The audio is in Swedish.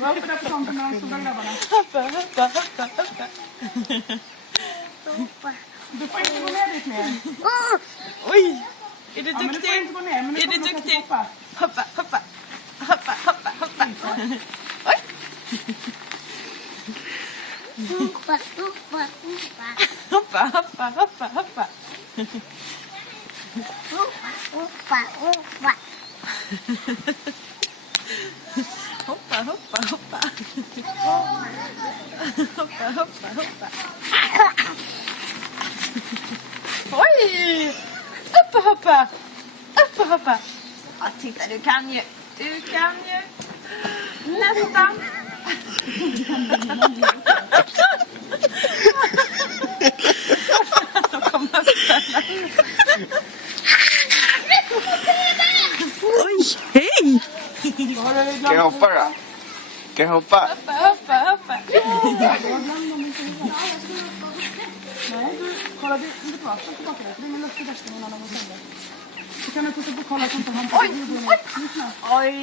Var uppe där på tomten med de stora grabbarna. Hoppa. Du får inte gå ner dit mer. Oj, är du Ja, men du får duktig? inte gå ner. Men nu Är du kommer du duktig? hoppa. Hoppa. Oj. Hoppa. Hoppa. Oj! Hoppa. Ja, titta, du kan ju. Nästan. Oj, hej! Ska jag hoppa då? Ska jag hoppa? Hoppa. Nej, kolla, du tillbaka där. Det är ingen luft i väskan innan de går sönder. Du kan inte kolla så inte han... Oj!